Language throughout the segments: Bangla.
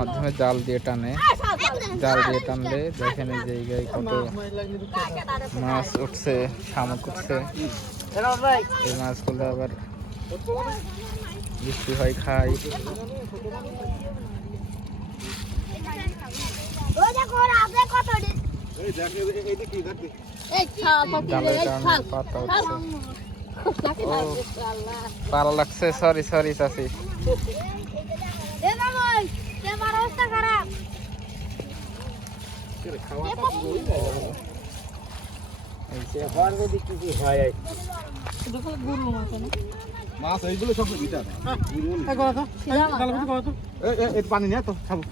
মাধ্যমে জাল দিয়ে টানে, জাল দিয়ে টানলে দেখেন এই জায়গায় কত মাছ উঠছে, শামুক উঠছে। এই মাছগুলো আবার বৃষ্টি হয় খাই। পালা লাগছে, সরি সরি চাচি। মাছ এইগুলো সব পানি নিয়ে তো খাবো,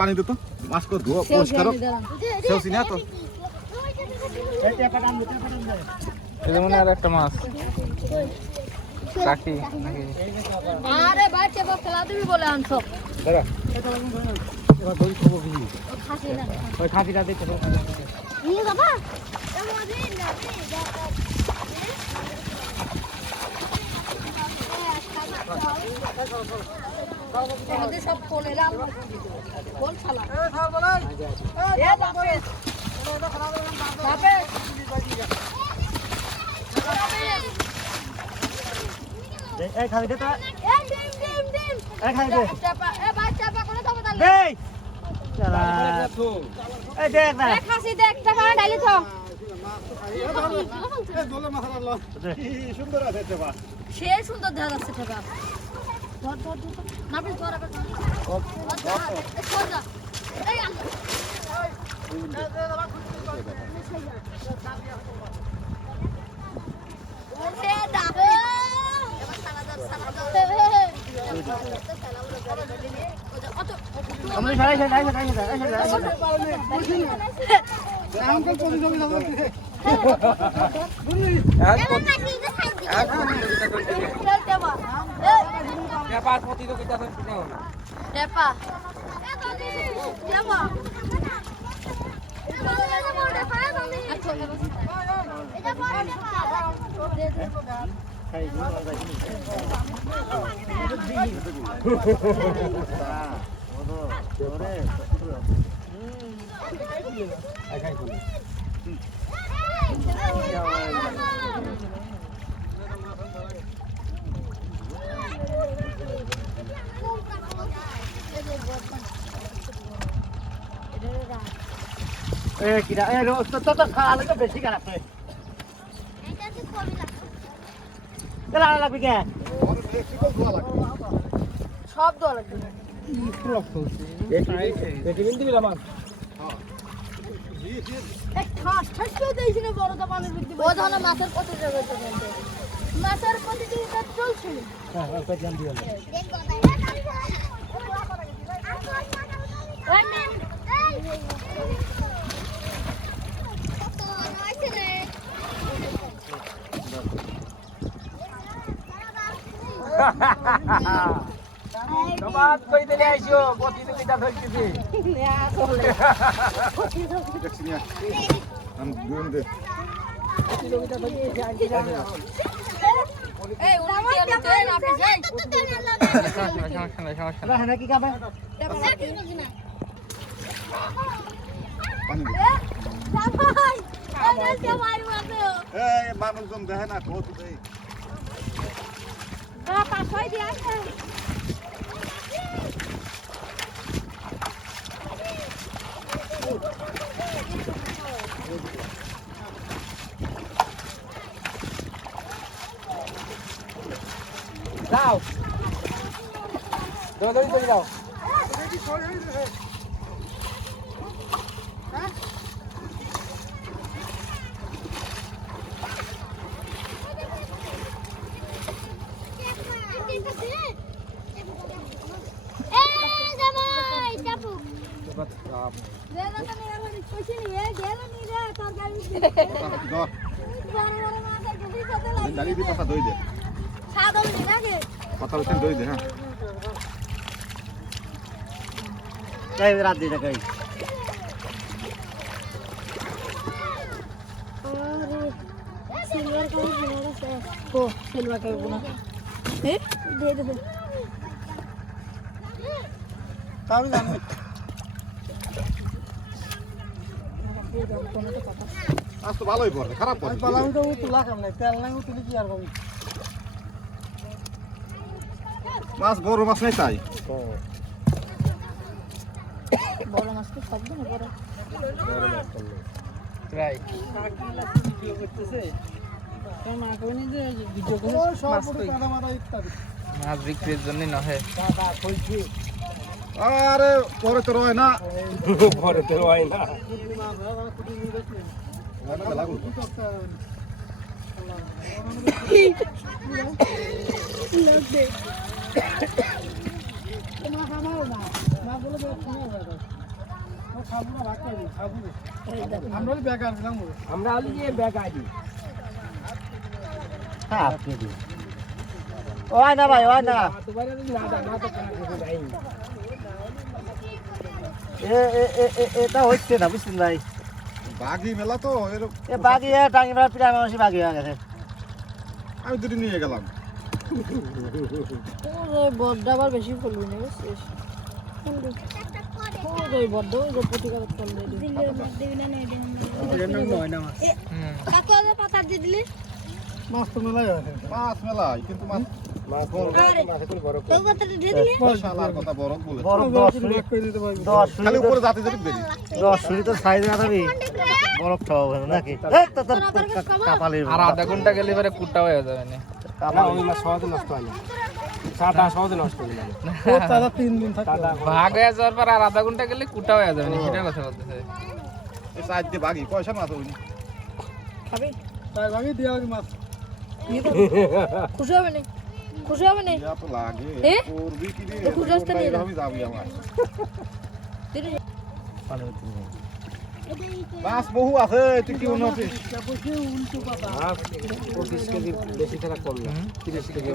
পানি দিত মাছ করে ধোয়া পরিষ্কার না তো। মনে আর একটা মাছ কাকি নাকি? আরে বাচ্চা খেলা তুমি বলে আনছো খাসিটা দেখতে নিয়ে যাবা সব ফোনে বল ছালা খাবি দে তো খাই দে দেখ না খাসি দেখ টাকা ডালি তো সুন্দর আছে সে সুন্দর দেখা যাচ্ছে টাকা ধর ধর ধর না প্লিজ ধর আবার ধর যা এই ওরে দাও এবার সালা ধর আমরা সাই আঙ্কেল চলে যাবে বেশি খারাপ লাগবে কে সব দোয়া লাগবে মাছের প্রতিযোগিতা চলছিল তোমার কই দিলে আইছো প্রতিযোগিতা ধরতেছি এই উনি কি দেন আপনি যাই সমস্যা নাই কি খাবে মানুষজন দেখে না কত পাঁচশো দিয়ে আসে যাও দৌড়ি চলে যাও কথা দই দে কথা বলছেন দই দে হ্যাঁ রাত দিয়ে দেখাই सिल्वर का भी बना है को सिल्वर का भी बना है दे दे আমি জানি মাছ তো ভালোই পড়ে খারাপ পড়ে পালাউটা তুলা কাম নাই তেল নাই তুলি কি আর কম মাছ বড় মাছ নাই তাই বড় মাছ তো সব দিন বড় ট্রাই ভিডিও করতেছে তো মা কইনি যে ভিডিও করে মাছ কই কাদা মারা ইত্যাদি মাছ বিক্রির জন্য নহে দাদা কইছি আরে পরে তো রয় না ঘরে তো হয় না আমরা হলি যে ব্যাগ আইডি হ্যাঁ ওই না ভাই ওই না তোমারে না না তো এটা হচ্ছে না বুঝছেন ভাই বাঘি মেলা তো এরকম এ বাকি টাঙ্গি মেলা পিঠা মানুষই বাকি হয়ে গেছে আমি দুটি নিয়ে গেলাম ওই বড়টা আবার বেশি করবি না বুঝছিস ওই বড় ওই প্রতিকার করলে কাকু আদা পাতা দিয়ে দিলে মাছ তো মেলাই আছে মাছ মেলাই কিন্তু মাছ মাছ বড় মাছ করে বড় তো পাতা দিয়ে দিলে শালার কথা বড় বলে বড় 10 মিনিট করে দিতে পারবি 10 খালি উপরে যাতে যদি বেরি 10 মিনিট তো সাইজ না থাকবি বরফ খাওয়া হবে নাকি এই তো তোর কাপালির আর আধা ঘন্টা গেলে পরে কুটটা হয়ে যাবে না কাপা ওই মাছ সহজে নষ্ট হয় না সাদা সহজে নষ্ট হয়ে যাবে ও তারা 3 দিন থাকে ভাগ হয়ে যাওয়ার পর আর আধা ঘন্টা গেলে কুটা হয়ে যাবে না সেটা কথা বলতেছে এই সাইড দিয়ে বাঘি পয়সা মাছ হইনি খাবি তাই ভাবি দিয়া মাছ খুশি হবে না খুশি হবে না ইয়া তো লাগে এ? করবি কি রে তো খুচরাটা নিয়ে নাও। আমি যাবি আমার দিলে মাছ বহু আছে তুই কি উন্নতিস উল্টো পাতা 20 কেজি বেশি টাকা কম না 30 কেজি